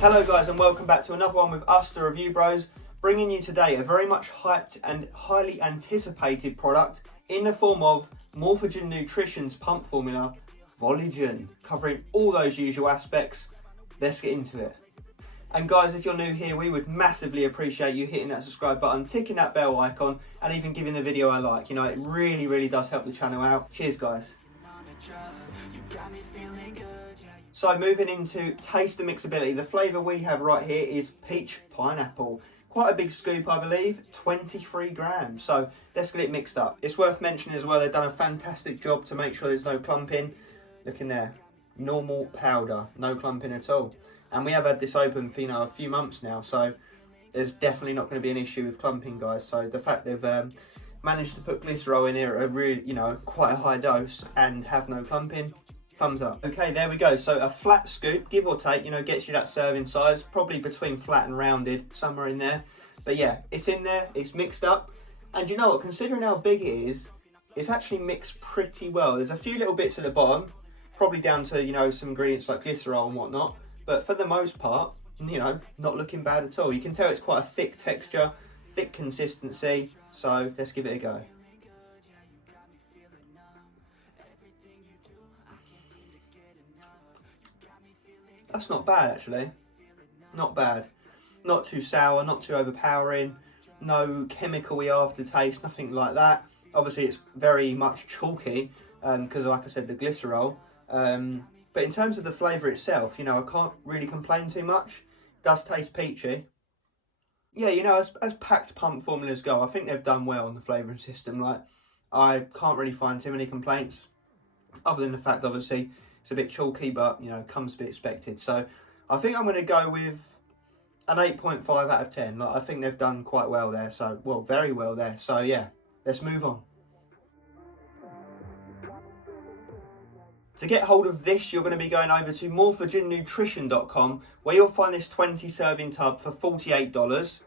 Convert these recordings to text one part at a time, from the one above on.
Hello guys, and welcome back to another one with us, the Review Bros, bringing you today a very much hyped and highly anticipated product in the form of Morphogen Nutrition's pump formula, VOLUGEN, covering all those usual aspects. Let's get into it. And guys, if you're new here, we would massively appreciate you hitting that subscribe button, ticking that bell icon, and even giving the video a like. You know, it really does help the channel out. Cheers guys. So moving into taste and mixability, the flavour we have right here is peach pineapple. Quite a big scoop, I believe, 23 grams. So let's get it mixed up. It's worth mentioning as well, they've done a fantastic job to make sure there's no clumping. Look in there, normal powder, no clumping at all. And we have had this open for, a few months now, so there's definitely not going to be an issue with clumping, guys. So the fact they've managed to put glycerol in here at a really, quite a high dose and have no clumping, thumbs up. Okay, there we go. So a flat scoop, give or take, gets you that serving size, probably between flat and rounded, somewhere in there. But yeah, it's in there, it's mixed up. And you know what, considering how big it is, it's actually mixed pretty well. There's a few little bits at the bottom, probably down to, some ingredients like glycerol and whatnot. But for the most part, not looking bad at all. You can tell it's quite a thick texture, thick consistency. So let's give it a go. That's not bad actually, not bad. Not too sour, not too overpowering, no chemical-y aftertaste, nothing like that. Obviously it's very much chalky because like I said, the glycerol. But in terms of the flavour itself, I can't really complain too much. It does taste peachy. Yeah, as packed pump formulas go, I think they've done well on the flavouring system. Like, I can't really find too many complaints, other than the fact, obviously, it's a bit chalky, but, comes to be expected. So I think I'm going to go with an 8.5 out of 10. Like, I think they've done quite well there. So, well, very well there. So, yeah, let's move on. To get hold of this, you're going to be going over to morphogennutrition.com, where you'll find this 20 serving tub for $48.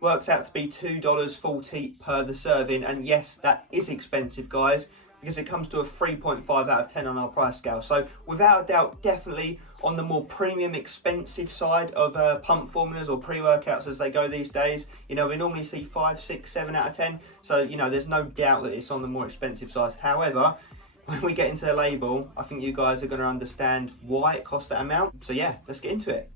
Works out to be $2.40 per the serving. And yes, that is expensive, guys, because it comes to a 3.5 out of 10 on our price scale. So without a doubt, definitely on the more premium expensive side of pump formulas or pre-workouts as they go these days. We normally see 5, 6, 7 out of 10. So, there's no doubt that it's on the more expensive side. However, when we get into the label, I think you guys are going to understand why it costs that amount. So yeah, let's get into it.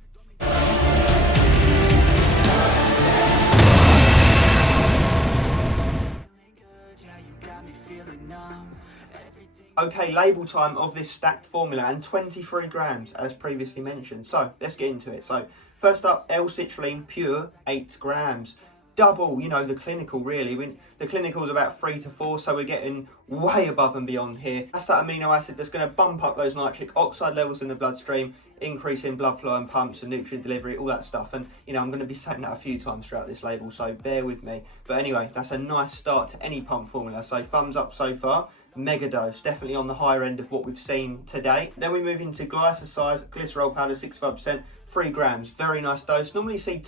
Okay, label time of this stacked formula, and 23 grams as previously mentioned. So let's get into it. So first up, L-citrulline pure, 8 grams. Double, the clinical really. The clinical is about 3 to 4, so we're getting way above and beyond here. That's that amino acid that's going to bump up those nitric oxide levels in the bloodstream, increase in blood flow and pumps and nutrient delivery, all that stuff. And, I'm going to be saying that a few times throughout this label, so bear with me. But anyway, that's a nice start to any pump formula. So thumbs up so far. Mega dose, definitely on the higher end of what we've seen today. Then we move into glycosize glycerol powder, 65%, 3 grams. Very nice dose. Normally you see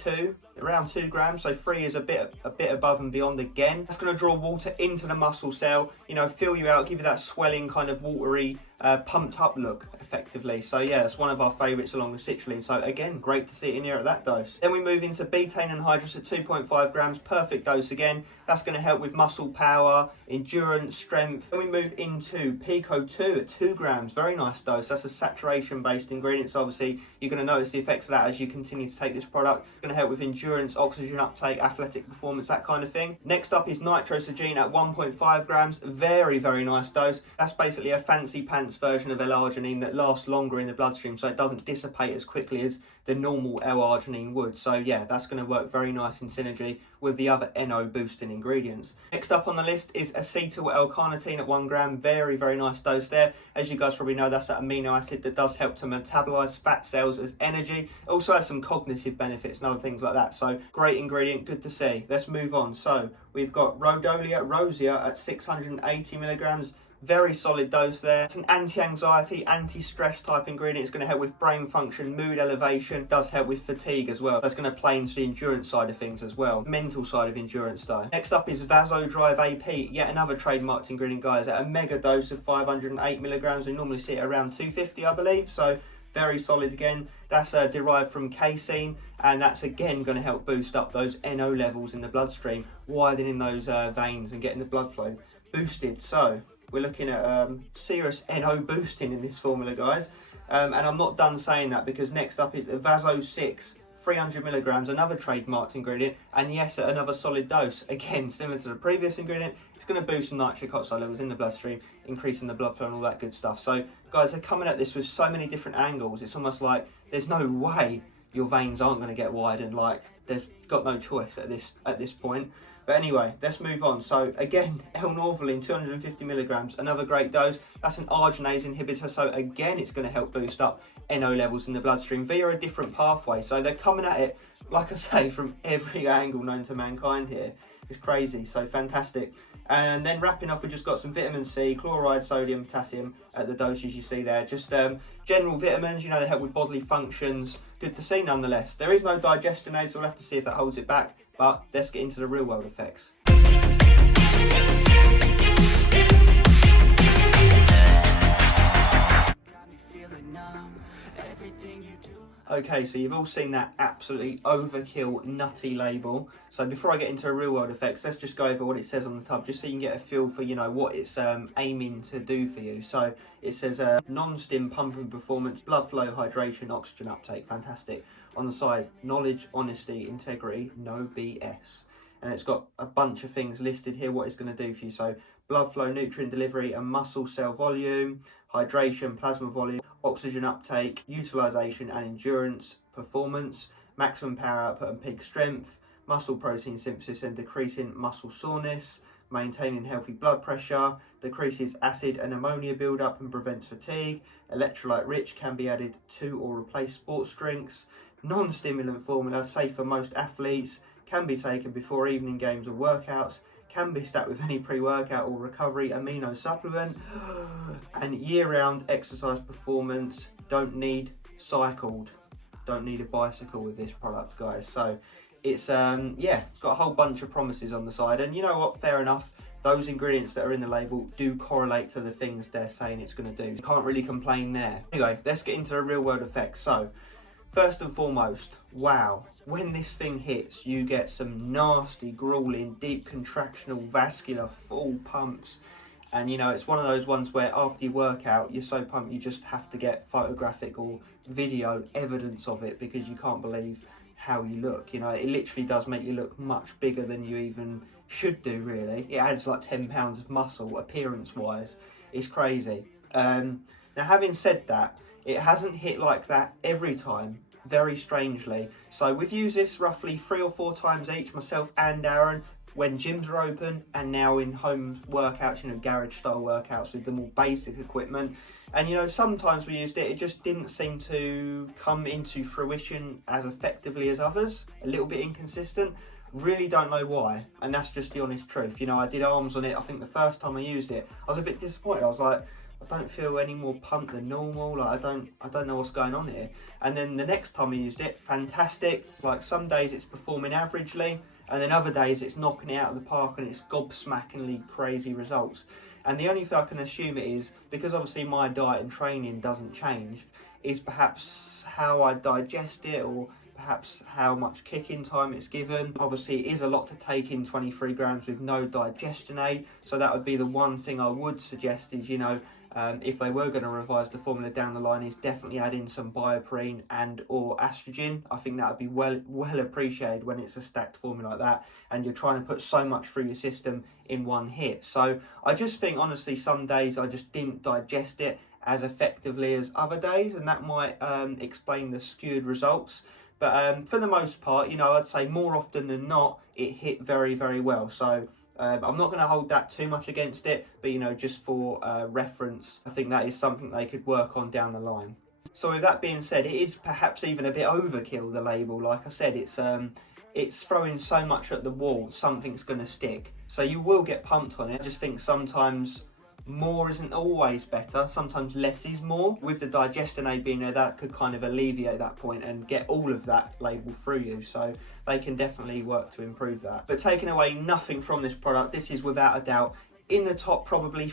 around 2 grams, so 3 is a bit above and beyond again. That's going to draw water into the muscle cell, fill you out, give you that swelling kind of watery, pumped up look effectively. So yeah, that's one of our favourites along with citrulline. So again, great to see it in here at that dose. Then we move into betaine anhydrous at 2.5 grams, perfect dose again. That's going to help with muscle power, endurance, strength. Then we move into Pico 2 at 2 grams, very nice dose. That's a saturation based ingredient, so obviously you're going to notice the effects of that as you continue to take this product. It's going to help with endurance, oxygen uptake, athletic performance, that kind of thing. Next up is nitrosogene at 1.5 grams, very nice dose. That's basically a fancy pants version of L-arginine that lasts longer in the bloodstream, so it doesn't dissipate as quickly as the normal L-arginine would. So yeah, that's going to work very nice in synergy with the other NO boosting ingredients. Next up on the list is acetyl L-carnitine at 1 gram, very nice dose there. As you guys probably know, that's that amino acid that does help to metabolize fat cells as energy. It also has some cognitive benefits and other things like that, so great ingredient, good to see. Let's move on. So we've got Rhodolia rosea at 680 milligrams. Very solid dose there. It's an anti-anxiety, anti-stress type ingredient. It's going to help with brain function, mood elevation, does help with fatigue as well. That's going to play into the endurance side of things as well. Mental side of endurance though. Next up is Vasodrive AP, yet another trademarked ingredient, guys, at a mega dose of 508 milligrams. We normally see it around 250, I believe. So very solid again. That's derived from casein, and that's again going to help boost up those NO levels in the bloodstream, widening those veins and getting the blood flow boosted. So we're looking at serious NO boosting in this formula, guys. And I'm not done saying that, because next up is Vaso 6, 300 milligrams, another trademarked ingredient, and yes, at another solid dose. Again, similar to the previous ingredient, it's going to boost nitric oxide levels in the bloodstream, increasing the blood flow and all that good stuff. So guys, they're coming at this with so many different angles. It's almost like there's no way your veins aren't going to get widened. Like, they've got no choice at this point. But anyway, let's move on. So again, L-norvaline, 250 milligrams, another great dose. That's an arginase inhibitor, so again, it's going to help boost up NO levels in the bloodstream via a different pathway. So they're coming at it, like I say, from every angle known to mankind here. It's crazy, so fantastic. And then wrapping up, we've just got some vitamin C, chloride, sodium, potassium at the doses you see there. Just general vitamins, you know, they help with bodily functions. Good to see nonetheless. There is no digestion aid, so we'll have to see if that holds it back. But let's get into the real world effects. Okay, so you've all seen that absolutely overkill nutty label. So before I get into real world effects, let's just go over what it says on the tub, just so you can get a feel for, you know, what it's aiming to do for you. So it says non-stim pumping performance, blood flow, hydration, oxygen uptake. Fantastic. On the side, knowledge, honesty, integrity, no BS. And it's got a bunch of things listed here, what it's going to do for you. So blood flow, nutrient delivery and muscle cell volume, hydration, plasma volume, oxygen uptake, utilization and endurance, performance, maximum power output and peak strength, muscle protein synthesis and decreasing muscle soreness, maintaining healthy blood pressure, decreases acid and ammonia buildup and prevents fatigue, electrolyte rich, can be added to or replace sports drinks, non-stimulant formula, safe for most athletes, can be taken before evening games or workouts, can be stacked with any pre-workout or recovery amino supplement, and year-round exercise performance. Don't need cycled, don't need a bicycle with this product, guys. So it's yeah, it's got a whole bunch of promises on the side, and you know what, fair enough, those ingredients that are in the label do correlate to the things they're saying it's going to do. You can't really complain there. Anyway, let's get into the real world effects. So first and foremost, wow, when this thing hits, you get some nasty, grueling, deep contractional, vascular, full pumps. And you know, it's one of those ones where after you work out, you're so pumped you just have to get photographic or video evidence of it, because you can't believe how you look. You know, it literally does make you look much bigger than you even should do, really. It adds like 10 pounds of muscle, appearance-wise. It's crazy. Now, having said that, it hasn't hit like that every time, very strangely. So we've used this roughly 3 or 4 times each, myself and Aaron, when gyms are open, and now in home workouts, you know, garage style workouts with the more basic equipment. And you know, sometimes we used it, it just didn't seem to come into fruition as effectively as others. A little bit inconsistent. Really don't know why, and that's just the honest truth. You know, I did arms on it, I think the first time I used it, I was a bit disappointed. I was like, I don't feel any more pumped than normal. Like, I don't know what's going on here. And then the next time I used it, fantastic. Like, some days it's performing averagely, and then other days it's knocking it out of the park and it's gobsmackingly crazy results. And the only thing I can assume it is, because obviously my diet and training doesn't change, is perhaps how I digest it, or perhaps how much kick-in time it's given. Obviously it is a lot to take in, 23 grams with no digestion aid, so that would be the one thing I would suggest is, you know, if they were going to revise the formula down the line, is definitely add in some bioperine and or estrogen. I think that would be well appreciated when it's a stacked formula like that and you're trying to put so much through your system in one hit. So I just think, honestly, some days I just didn't digest it as effectively as other days, and that might explain the skewed results. But for the most part, you know, I'd say more often than not, it hit very, very well. So I'm not going to hold that too much against it, but you know, just for reference, I think that is something they could work on down the line. So with that being said, it is perhaps even a bit overkill, the label. Like I said, it's throwing so much at the wall, something's going to stick. So you will get pumped on it. I just think sometimes more isn't always better, sometimes less is more. With the digestion aid being there, that could kind of alleviate that point and get all of that label through you, so they can definitely work to improve that. But taking away nothing from this product, this is without a doubt in the top probably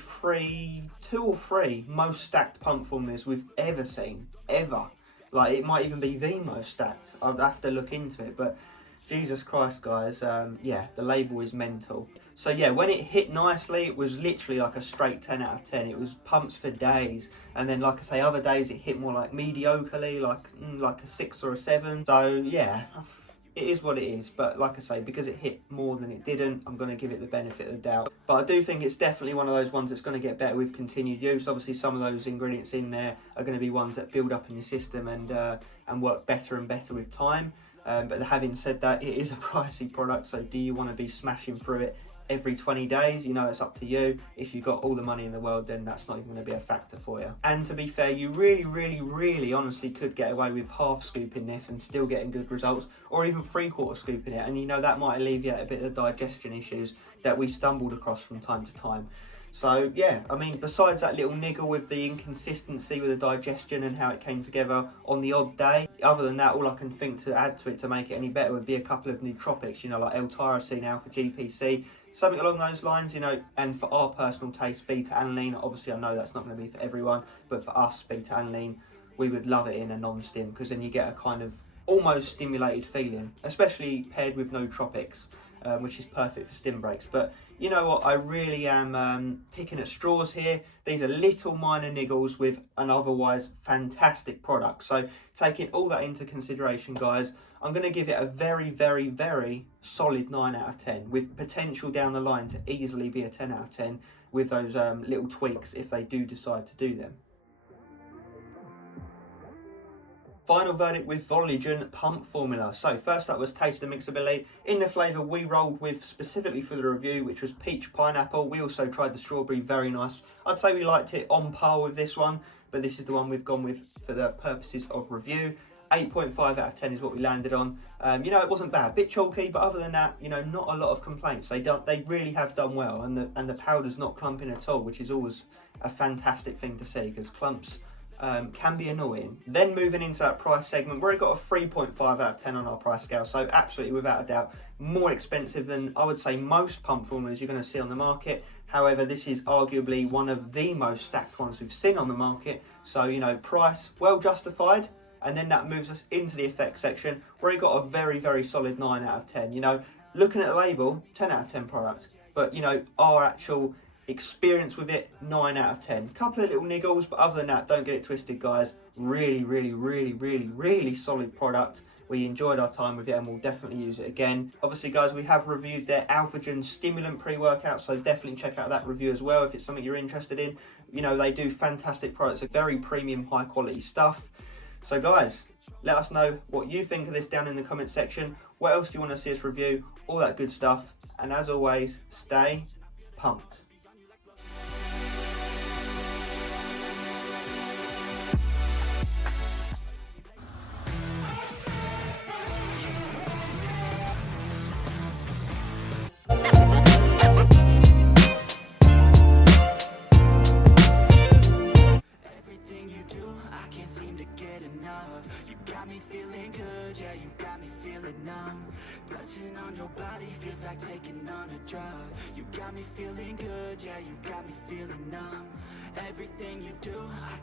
two or three most stacked pump formulas we've ever seen, ever. Like, it might even be the most stacked. I'd have to look into it, but Jesus Christ, guys, yeah, the label is mental. So yeah, when it hit nicely, it was literally like a straight 10 out of 10. It was pumps for days, and then, like I say, other days it hit more like mediocrely, like a 6 or a 7. So yeah, it is what it is. But like I say, because it hit more than it didn't, I'm going to give it the benefit of the doubt. But I do think it's definitely one of those ones that's going to get better with continued use. Obviously, some of those ingredients in there are going to be ones that build up in your system and work better and better with time. But having said that, it is a pricey product, so do you want to be smashing through it every 20 days? You know, it's up to you. If you've got all the money in the world, then that's not even going to be a factor for you. And to be fair, you really honestly could get away with half scooping this and still getting good results, or even 3/4 scooping it, and you know, that might alleviate a bit of the digestion issues that we stumbled across from time to time. So yeah, I mean, besides that little niggle with the inconsistency with the digestion and how it came together on the odd day, other than that, all I can think to add to it to make it any better would be a couple of nootropics, you know, like L-tyrosine, alpha-GPC, something along those lines, you know. And for our personal taste, beta-alanine, obviously I know that's not going to be for everyone, but for us, beta-alanine, we would love it in a non-stim, because then you get a kind of almost stimulated feeling, especially paired with nootropics. Which is perfect for stim breaks. But you know what, I really am picking at straws here. These are little minor niggles with an otherwise fantastic product. So taking all that into consideration, guys, I'm going to give it a very solid 9 out of 10, with potential down the line to easily be a 10 out of 10 with those little tweaks if they do decide to do them. Final verdict with VOLUGEN pump formula. So first up was taste and mixability. In the flavour we rolled with specifically for the review, which was peach pineapple. We also tried the strawberry, very nice. I'd say we liked it on par with this one, but this is the one we've gone with for the purposes of review. 8.5 out of 10 is what we landed on. You know, it wasn't bad, bit chalky, but other than that, you know, not a lot of complaints. They really have done well, and the powder's not clumping at all, which is always a fantastic thing to see, because clumps can be annoying. Then moving into that price segment, where it got a 3.5 out of 10 on our price scale, so absolutely without a doubt more expensive than I would say most pump formulas you're going to see on the market. However, this is arguably one of the most stacked ones we've seen on the market, so you know, price well justified. And then that moves us into the effects section, where it got a very solid 9 out of 10. You know, looking at the label, 10 out of 10 product, but you know, our actual experience with it, 9 out of 10. Couple of little niggles, but other than that, don't get it twisted, guys. Really solid product. We enjoyed our time with it and we'll definitely use it again. Obviously, guys, we have reviewed their AlphaGen stimulant pre-workout, so definitely check out that review as well if it's something you're interested in. You know, they do fantastic products, very premium, high quality stuff. So guys, let us know what you think of this down in the comment section. What else do you want to see us review? All that good stuff. And as always, stay pumped. Yeah, you got me feeling numb. Touching on your body feels like taking on a drug. You got me feeling good, yeah, you got me feeling numb. Everything you do, I